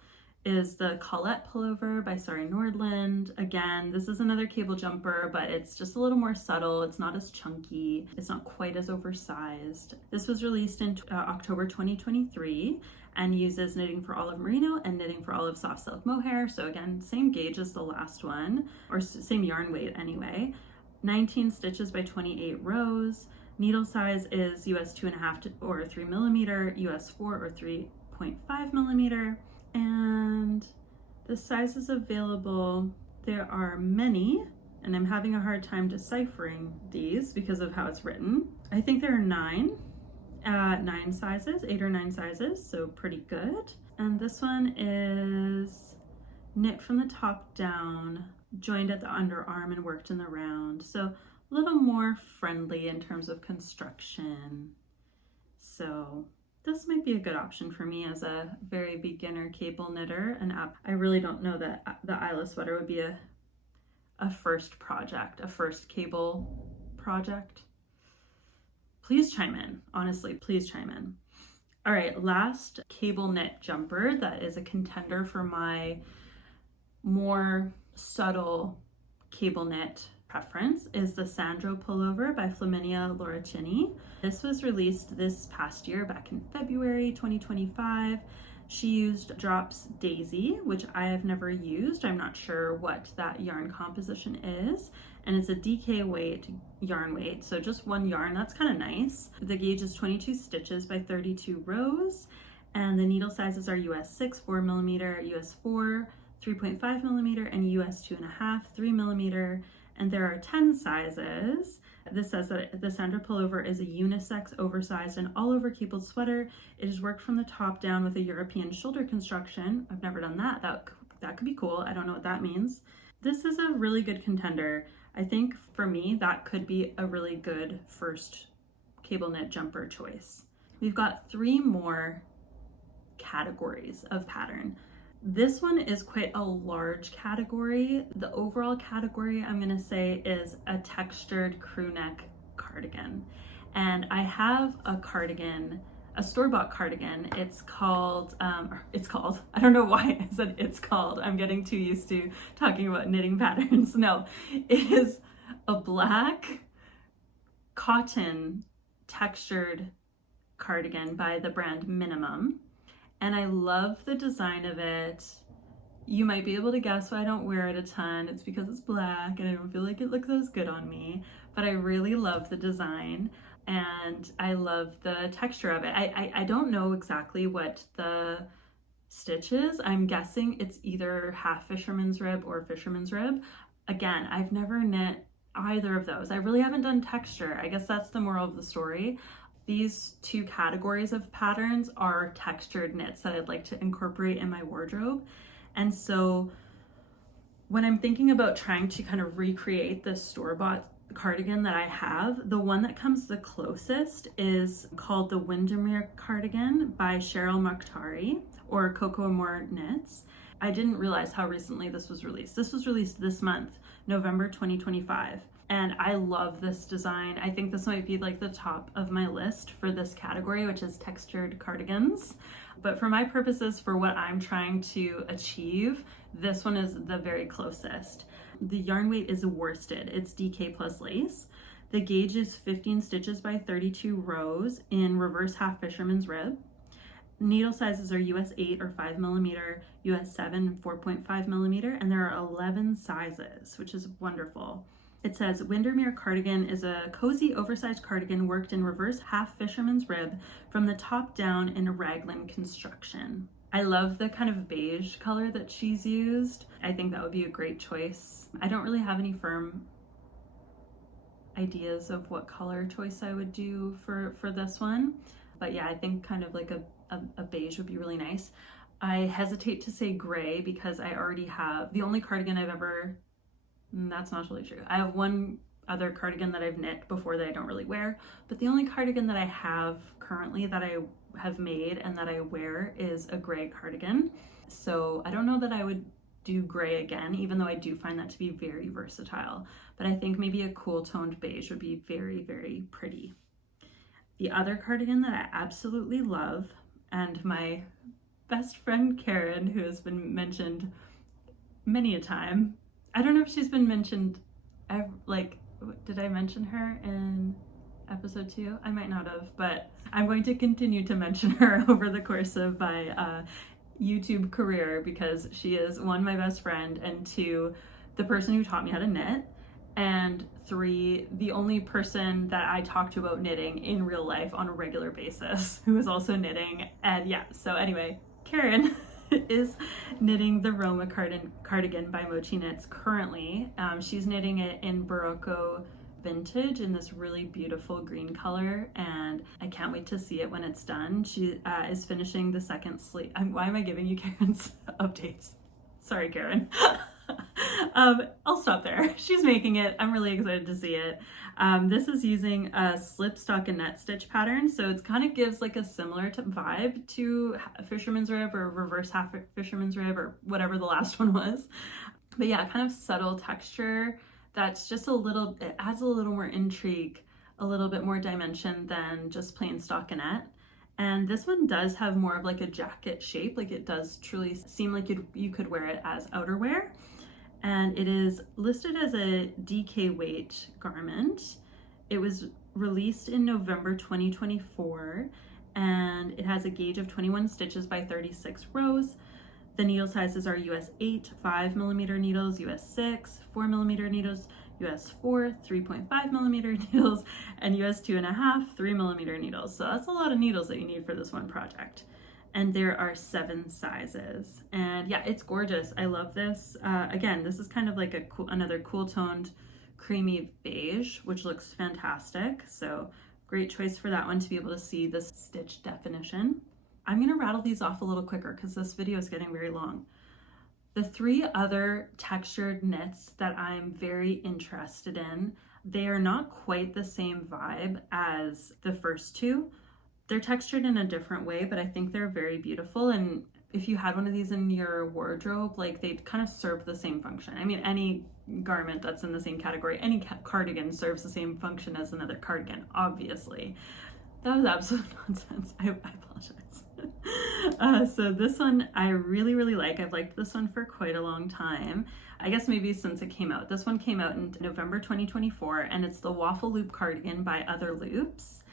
is the Colette Pullover by Sari Nordlund. Again, this is another cable jumper, but it's just a little more subtle. It's not as chunky. It's not quite as oversized. This was released in October 2023 and uses knitting for olive merino and knitting for olive soft silk mohair. So again, same gauge as the last one, or same yarn weight anyway. 19 stitches by 28 rows. Needle size is US 2.5 or 3mm, US 4 or 3.5mm. And the sizes available, there are many, and I'm having a hard time deciphering these because of how it's written. I think there are 9 sizes, 8 or 9 sizes, so pretty good. And this one is knit from the top down, joined at the underarm and worked in the round. So a little more friendly in terms of construction. So this might be a good option for me as a very beginner cable knitter. And I really don't know that the Isla sweater would be a first project, a first cable project. Please chime in, honestly, please chime in. All right, last cable knit jumper that is a contender for my more subtle cable knit preference is the Sandro Pullover by Flaminia Chini. This was released this past year, back in February 2025. She used Drops Daisy, which I have never used. I'm not sure what that yarn composition is. and it's a DK weight, yarn weight, so just one yarn. That's kind of nice. The gauge is 22 stitches by 32 rows, and the needle sizes are US 6, 4mm, US 4, 3.5mm, and US 2.5, 3mm, and there are 10 sizes. This says that the Sandro pullover is a unisex, oversized, and all-over cabled sweater. It is worked from the top down with a European shoulder construction. I've never done that. That could be cool. I don't know what that means. This is a really good contender. I think for me, that could be a really good first cable knit jumper choice. We've got 3 more categories of pattern. This one is quite a large category. The overall category, I'm gonna say, is a textured crew neck cardigan. And I have a cardigan, a store-bought cardigan. It's called, I don't know why I said it's called. I'm getting too used to talking about knitting patterns. No, it is a black cotton textured cardigan by the brand Minimum. And I love the design of it. You might be able to guess why I don't wear it a ton. It's because it's black and I don't feel like it looks as good on me, but I really love the design and I love the texture of it. I don't know exactly what the stitch is. I'm guessing it's either half fisherman's rib or fisherman's rib. Again, I've never knit either of those. I really haven't done texture. I guess that's the moral of the story. These 2 categories of patterns are textured knits that I'd like to incorporate in my wardrobe. And so when I'm thinking about trying to kind of recreate this store-bought cardigan that I have, the one that comes the closest is called the Windermere cardigan by Cheryl Mokhtari, or Coco Amore Knits. I didn't realize how recently this was released. This was released this month, November 2025. And I love this design. I think this might be like the top of my list for this category, which is textured cardigans. But for my purposes, for what I'm trying to achieve, this one is the very closest. The yarn weight is worsted. It's DK plus lace. The gauge is 15 stitches by 32 rows in reverse half fisherman's rib. Needle sizes are US 8 or 5mm, US 7, 4.5mm, and there are 11 sizes, which is wonderful. It says, Windermere cardigan is a cozy, oversized cardigan worked in reverse half fisherman's rib from the top down in a raglan construction. I love the kind of beige color that she's used. I think that would be a great choice. I don't really have any firm ideas of what color choice I would do for this one. But yeah, I think kind of like a beige would be really nice. I hesitate to say gray because I already have the only cardigan I've ever, that's not really true. I have one other cardigan that I've knit before that I don't really wear, but the only cardigan that I have currently that I have made and that I wear is a gray cardigan. So I don't know that I would do gray again, even though I do find that to be very versatile. But I think maybe a cool toned beige would be very, very pretty. The other cardigan that I absolutely love, and my best friend Karen, who has been mentioned many a time, I don't know if she's been mentioned, like, did I mention her in episode 2? I might not have, but I'm going to continue to mention her over the course of my YouTube career because she is 1, my best friend, and 2, the person who taught me how to knit, and 3, the only person that I talk to about knitting in real life on a regular basis who is also knitting. And yeah, so anyway, Karen is knitting the Roma cardigan by Mochi Knits currently. She's knitting it in Barocco vintage in this really beautiful green color, and I can't wait to see it when it's done. She is finishing the second sleeve. Why am I giving you Karen's updates? Sorry, Karen. I'll stop there. She's making it. I'm really excited to see it. This is using a slip stockinette stitch pattern, so it kind of gives like a similar vibe to fisherman's rib or reverse half fisherman's rib or whatever the last one was. But yeah, kind of subtle texture that's just it adds a little more intrigue, a little bit more dimension than just plain stockinette. And this one does have more of like a jacket shape, like it does truly seem like you could wear it as outerwear. And it is listed as a DK weight garment. It was released in November 2024, and it has a gauge of 21 stitches by 36 rows. The needle sizes are US 8, 5mm needles, US 6, 4mm needles, US 4 3.5 millimeter needles, and US 2.5 3mm needles. So that's a lot of needles that you need for this one project. And there are 7 sizes, and yeah, it's gorgeous. I love this. Again, this is kind of like another cool toned creamy beige, which looks fantastic. So great choice for that one to be able to see the stitch definition. I'm gonna rattle these off a little quicker because this video is getting very long. The 3 other textured knits that I'm very interested in, they are not quite the same vibe as the first 2. They're textured in a different way, but I think they're very beautiful. And if you had one of these in your wardrobe, like they kind of serve the same function. I mean, any garment that's in the same category, any cardigan serves the same function as another cardigan, obviously. That was absolute nonsense. I apologize. So this one I really, really like. I've liked this one for quite a long time. I guess maybe since it came out. This one came out in November 2024, and it's the Waffle Loop Cardigan by Other Loops.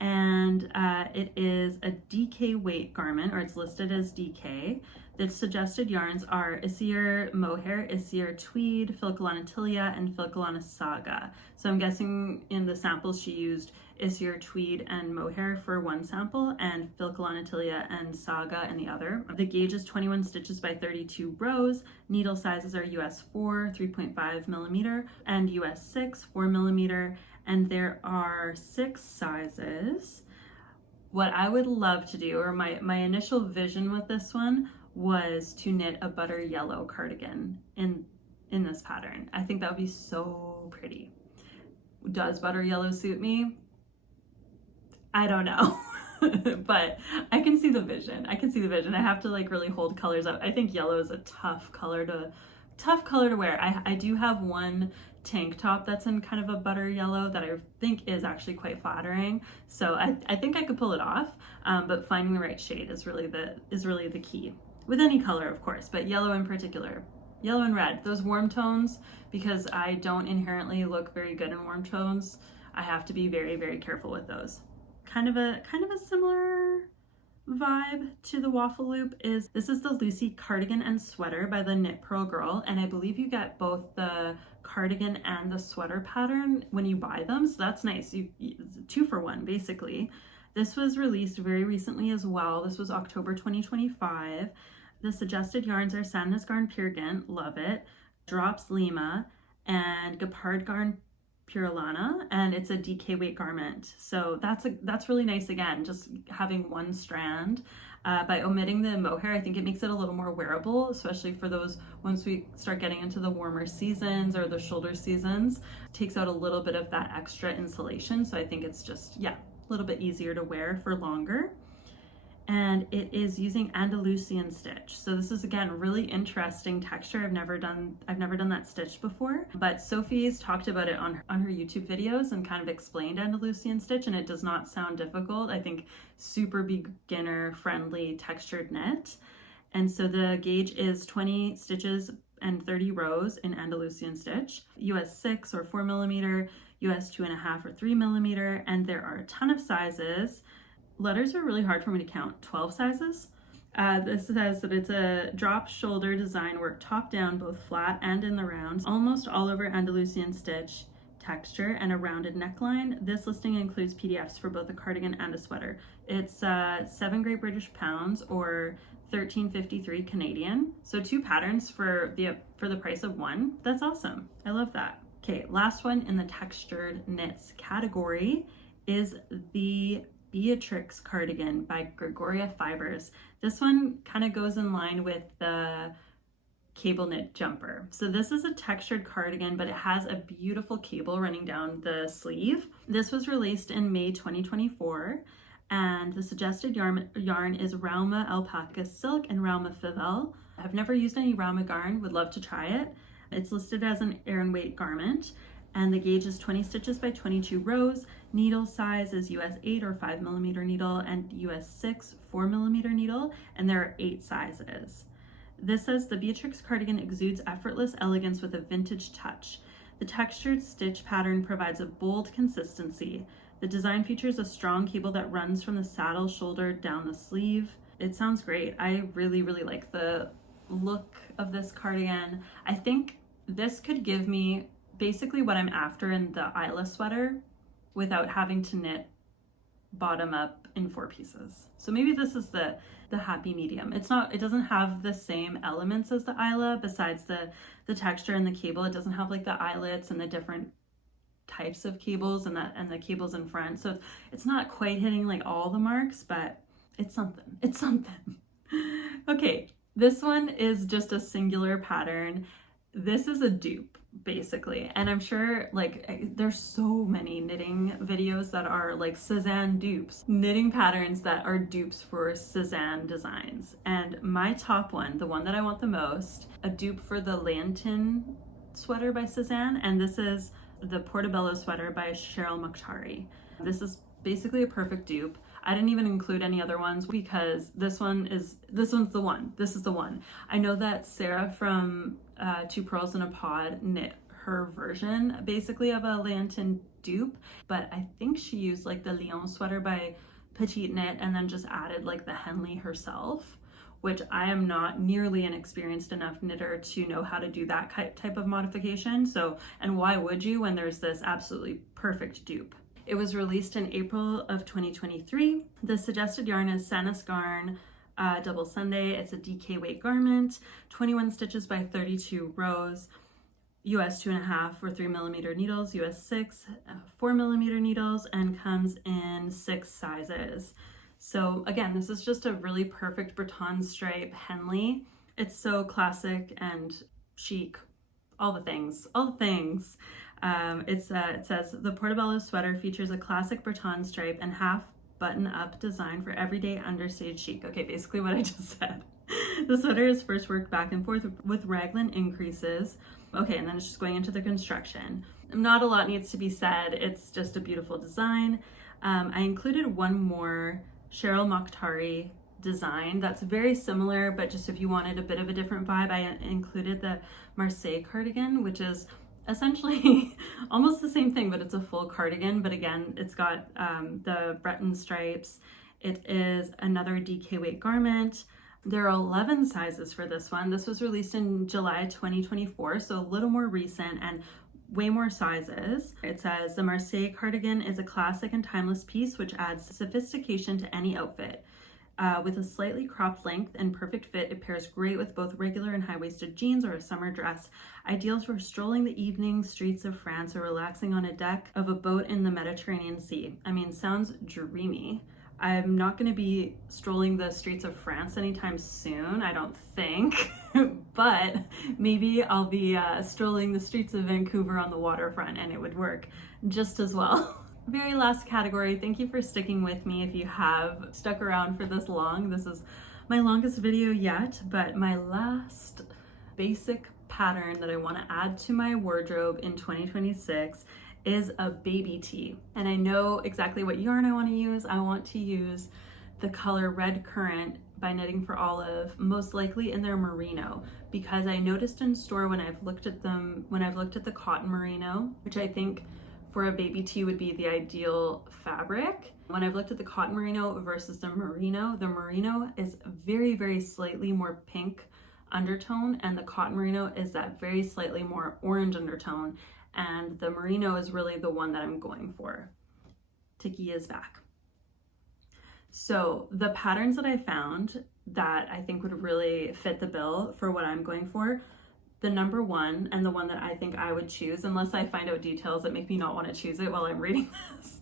And it is a DK weight garment, or it's listed as DK. The suggested yarns are Isir Mohair, Isir Tweed, Filcolana Tilia, and Filcolana Saga. So I'm guessing in the samples she used Isir Tweed and Mohair for one sample, and Filcolana Tilia and Saga in the other. The gauge is 21 stitches by 32 rows. Needle sizes are US 4 3.5 millimeter and US 6 4 millimeter. And there are 6 sizes. What I would love to do, or my initial vision with this one, was to knit a butter yellow cardigan in this pattern. I think that would be so pretty. Does butter yellow suit me? I don't know. But I can see the vision. I can see the vision. I have to like really hold colors up. I think yellow is a tough color to wear. I do have one tank top that's in kind of a butter yellow that I think is actually quite flattering. So I think I could pull it off, but finding the right shade is really the key. With any color, of course, but yellow in particular. Yellow and red, those warm tones, because I don't inherently look very good in warm tones, I have to be very, very careful with those. Kind of a similar vibe to the Waffle Loop is this is the Lucy cardigan and sweater by the Knit Purl girl, and I believe you get both the cardigan and the sweater pattern when you buy them, so that's nice. It's a 2 for 1 basically. This was released very recently as well. This was October 2025. The suggested yarns are Sandnes Garn Pure Gint, love it, Drops Lima, and Gepard Garn Purlana, and it's a DK weight garment. So that's really nice. Again, just having one strand. By omitting the mohair, I think it makes it a little more wearable, especially for those once we start getting into the warmer seasons or the shoulder seasons. Takes out a little bit of that extra insulation, so I think it's just, yeah, a little bit easier to wear for longer. And it is using Andalusian stitch. So this is, again, really interesting texture. I've never done that stitch before, but Sophie's talked about it on her YouTube videos and kind of explained Andalusian stitch, and it does not sound difficult. I think super beginner friendly textured knit. And so the gauge is 20 stitches and 30 rows in Andalusian stitch, US 6 or 4 millimeter, US 2.5 or 3 millimeter, and there are a ton of sizes. Letters are really hard for me to count. 12 sizes. This says that it's a drop shoulder design work top down, both flat and in the rounds, almost all over Andalusian stitch texture and a rounded neckline. This listing includes PDFs for both a cardigan and a sweater. It's 7 Great British pounds or 13.53 Canadian. So 2 patterns for the price of 1. That's awesome. I love that. Okay, last one in the textured knits category is the Beatrix cardigan by Gregoria Fibres. This one kind of goes in line with the cable knit jumper. So this is a textured cardigan, but it has a beautiful cable running down the sleeve. This was released in May 2024, and the suggested yarn is Roma Alpaca Silk and Roma Fivel. I've never used any Roma yarn, would love to try it. It's listed as an Aran weight garment, and the gauge is 20 stitches by 22 rows. Needle size is US 8 or 5 millimeter needle and US 6 4 millimeter needle, and there are 8 sizes. This says the Beatrix cardigan exudes effortless elegance with a vintage touch. The textured stitch pattern provides a bold consistency. The design features a strong cable that runs from the saddle shoulder down the sleeve. It sounds great. I really, really like the look of this cardigan. I think this could give me basically what I'm after in the Isla sweater without having to knit bottom up in 4 pieces. So maybe this is the happy medium. It doesn't have the same elements as the Isla, besides the texture and the cable. It doesn't have like the eyelets and the different types of cables and the cables in front. So it's not quite hitting like all the marks, but it's something. It's something. Okay, this one is just a singular pattern. This is a dupe, basically, and I'm sure like there's so many knitting videos that are like Cezanne dupes, knitting patterns that are dupes for Cezanne designs. And my top one, the one that I want the most, a dupe for the Lantern sweater by Cezanne, and this is the Portobello sweater by Cheryl Mokhtari. This is basically a perfect dupe. I didn't even include any other ones because this one's the one. This is the one. I know that Sarah from Two Pearls in a Pod knit her version basically of a Lantern dupe, but I think she used like the Lyon sweater by Petite knit and then just added like the Henley herself, which I am not nearly an experienced enough knitter to know how to do that type of modification. So, and why would you when there's this absolutely perfect dupe? It was released in April of 2023. The suggested yarn is Sanascarn Double Sunday. It's a DK weight garment, 21 stitches by 32 rows, US 2.5 or 3mm needles, US 6, 4mm needles, and comes in 6 sizes. So again, this is just a really perfect Breton stripe Henley. It's so classic and chic, all the things, all the things. It says, the Portobello sweater features a classic Breton stripe and half button-up design for everyday understated chic. Okay, basically what I just said. The sweater is first worked back and forth with raglan increases. Okay, and then it's just going into the construction. Not a lot needs to be said. It's just a beautiful design. I included one more Cheryl Mokhtari design that's very similar, but just if you wanted a bit of a different vibe, I included the Marseille cardigan, which is essentially almost the same thing, but it's a full cardigan. But again, it's got the Breton stripes. It is another DK weight garment. There are 11 sizes for this one. This was released in July 2024, so a little more recent and way more sizes. It says, the Marseille cardigan is a classic and timeless piece which adds sophistication to any outfit. With a slightly cropped length and perfect fit, it pairs great with both regular and high-waisted jeans or a summer dress. Ideal for strolling the evening streets of France or relaxing on a deck of a boat in the Mediterranean Sea. I mean, sounds dreamy. I'm not going to be strolling the streets of France anytime soon, I don't think, but maybe I'll be strolling the streets of Vancouver on the waterfront and it would work just as well. Very last category. Thank you for sticking with me if you have stuck around for this long. This is my longest video yet, but my last basic pattern that I want to add to my wardrobe in 2026 is a baby tee. And I know exactly what yarn I want to use. I want to use the color Red Currant by Knitting for Olive, most likely in their merino, because I noticed in store when I've looked at the cotton merino, which I think for a baby tee would be the ideal fabric. When I've looked at the cotton merino versus the merino is very, very slightly more pink undertone, and the cotton merino is that very slightly more orange undertone, and the merino is really the one that I'm going for. Tiki is back. So the patterns that I found that I think would really fit the bill for what I'm going for, the number one, and the one that I think I would choose, unless I find out details that make me not want to choose it while I'm reading this,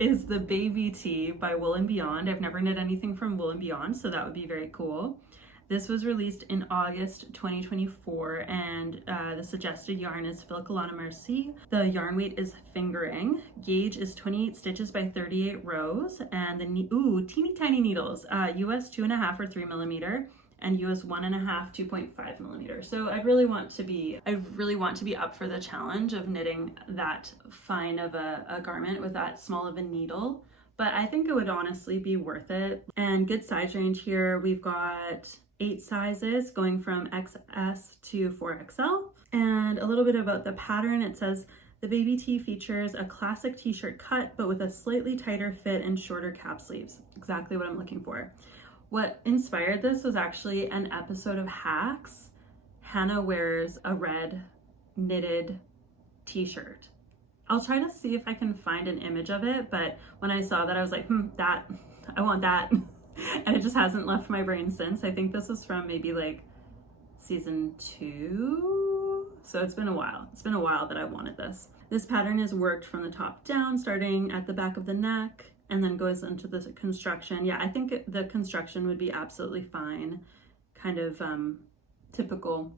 is the Baby Tee by Wool and Beyond. I've never knit anything from Wool and Beyond, so that would be very cool. This was released in August 2024, and the suggested yarn is Filcolana Merci. The yarn weight is fingering. Gauge is 28 stitches by 38 rows, and the teeny tiny needles, US 2.5 or 3mm, and US 1.5, 2.5mm. So I really want to be up for the challenge of knitting that fine of a garment with that small of a needle. But I think it would honestly be worth it. And good size range here. We've got 8 sizes going from XS to 4XL. And a little bit about the pattern. It says the baby tee features a classic t-shirt cut, but with a slightly tighter fit and shorter cap sleeves. Exactly what I'm looking for. What inspired this was actually an episode of Hacks. Hannah wears a red knitted t-shirt. I'll try to see if I can find an image of it, but when I saw that I was like, that, I want that. And it just hasn't left my brain since. I think this was from maybe like season 2. So it's been a while. It's been a while that I wanted this. This pattern is worked from the top down, starting at the back of the neck and then goes into the construction. Yeah, I think the construction would be absolutely fine. Kind of typical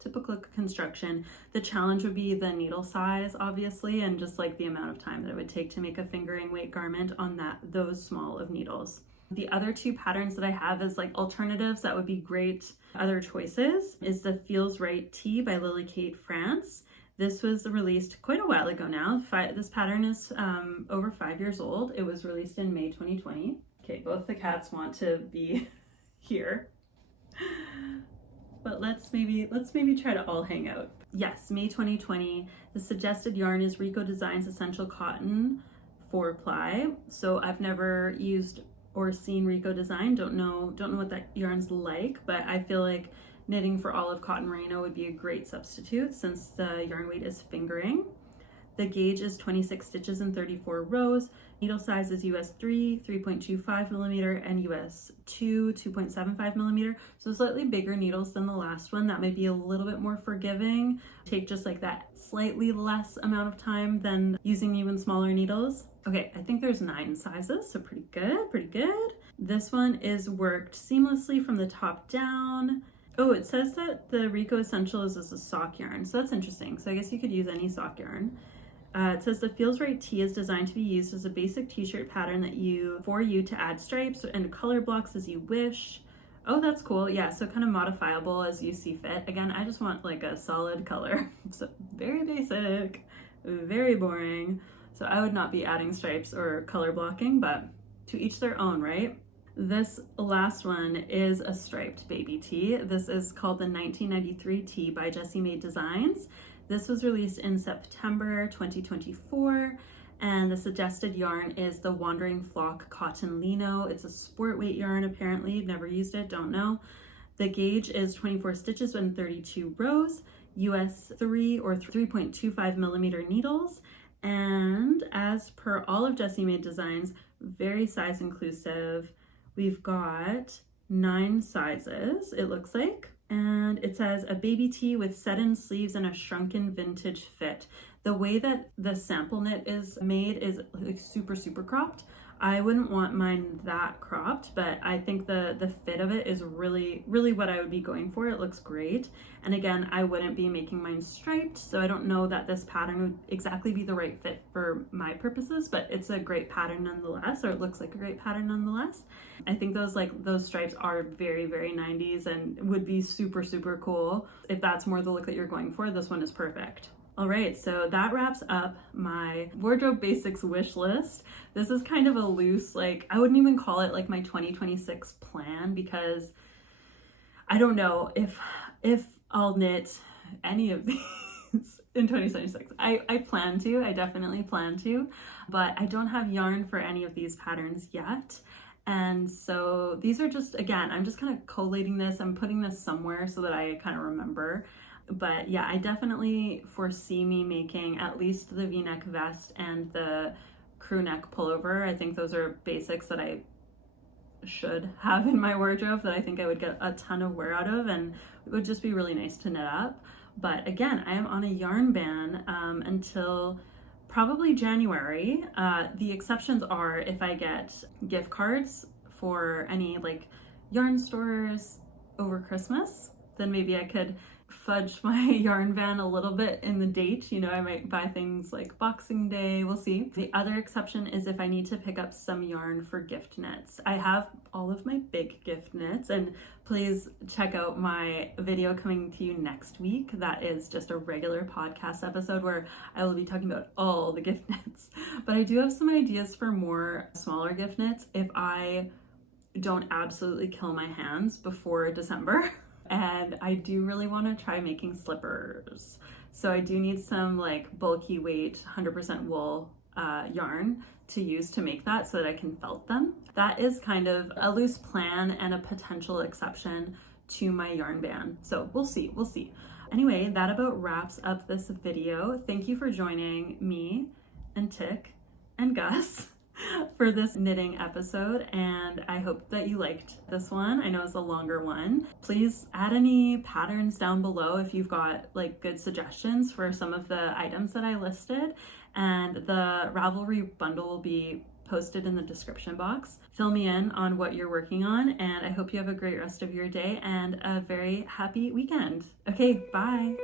construction. The challenge would be the needle size, obviously, and just like the amount of time that it would take to make a fingering weight garment on those small of needles. The other 2 patterns that I have as like alternatives that would be great other choices is the Feels Right Tee by Lily Kate France. This was released quite a while ago now. This pattern is over 5 years old. It was released in May 2020. Okay, both the cats want to be here. But let's maybe try to all hang out. Yes, May 2020. The suggested yarn is Rico Designs Essential Cotton 4-ply. So I've never used or seen Rico Design. Don't know what that yarn's like, but I feel like knitting for olive cotton merino would be a great substitute since the yarn weight is fingering. The gauge is 26 stitches and 34 rows. Needle size is US 3, 3.25 millimeter, and US 2, 2.75 millimeter. So slightly bigger needles than the last one. That might be a little bit more forgiving. Take just like that slightly less amount of time than using even smaller needles. Okay, I think there's 9 sizes, so pretty good, pretty good. This one is worked seamlessly from the top down. Oh, it says that the Rico Essential is a sock yarn, so that's interesting. So I guess you could use any sock yarn. It says the Feels Right Tee is designed to be used as a basic t-shirt pattern for you to add stripes and color blocks as you wish. Oh, that's cool. Yeah, so kind of modifiable as you see fit. Again, I just want like a solid color. So very basic, very boring. So I would not be adding stripes or color blocking, but to each their own, right? This last one is a striped baby tee. This is called the 1993 Tee by Jessie Made Designs. This was released in September 2024, and the suggested yarn is the Wandering Flock Cotton Lino. It's a sport weight yarn, apparently. Never used it, don't know. The gauge is 24 stitches and 32 rows, US 3 or 3.25 millimeter needles. And as per all of Jessie Made Designs, very size inclusive. We've got 9 sizes, it looks like. And it says a baby tee with Sennen sleeves and a shrunken vintage fit. The way that the sample knit is made is like super cropped. I wouldn't want mine that cropped, but I think the fit of it is really what I would be going for. It looks great. And again, I wouldn't be making mine striped, so I don't know that this pattern would exactly be the right fit for my purposes, but it's a great pattern nonetheless, or it looks like a great pattern nonetheless. I think those stripes are very 90s and would be super cool. If that's more the look that you're going for, this one is perfect. All right, so that wraps up my Wardrobe Basics wish list. This is kind of a loose, like, I wouldn't even call it like my 2026 plan, because I don't know if I'll knit any of these in 2026. I definitely plan to, but I don't have yarn for any of these patterns yet. And so these are just, again, I'm just kind of collating this. I'm putting this somewhere so that I kind of remember. But yeah, I definitely foresee me making at least the V-neck vest and the crew neck pullover. I think those are basics that I should have in my wardrobe that I think I would get a ton of wear out of, and it would just be really nice to knit up. But again, I am on a yarn ban until probably January. The exceptions are if I get gift cards for any like yarn stores over Christmas, then maybe I could fudge my yarn ban a little bit in the date. You know, I might buy things like Boxing Day, we'll see. The other exception is if I need to pick up some yarn for gift knits. I have all of my big gift knits, and please check out my video coming to you next week. That is just a regular podcast episode where I will be talking about all the gift knits. But I do have some ideas for more smaller gift knits if I don't absolutely kill my hands before December. And I do really want to try making slippers. So I do need some like bulky weight, 100% wool yarn to use to make that so that I can felt them. That is kind of a loose plan and a potential exception to my yarn ban. So we'll see. Anyway, that about wraps up this video. Thank you for joining me and Tick and Gus for this knitting episode, and I hope that you liked this one. I know it's a longer one. Please add any patterns down below if you've got like good suggestions for some of the items that I listed, and the Ravelry bundle will be posted in the description box. Fill me in on what you're working on, and I hope you have a great rest of your day and a very happy weekend. Okay, bye.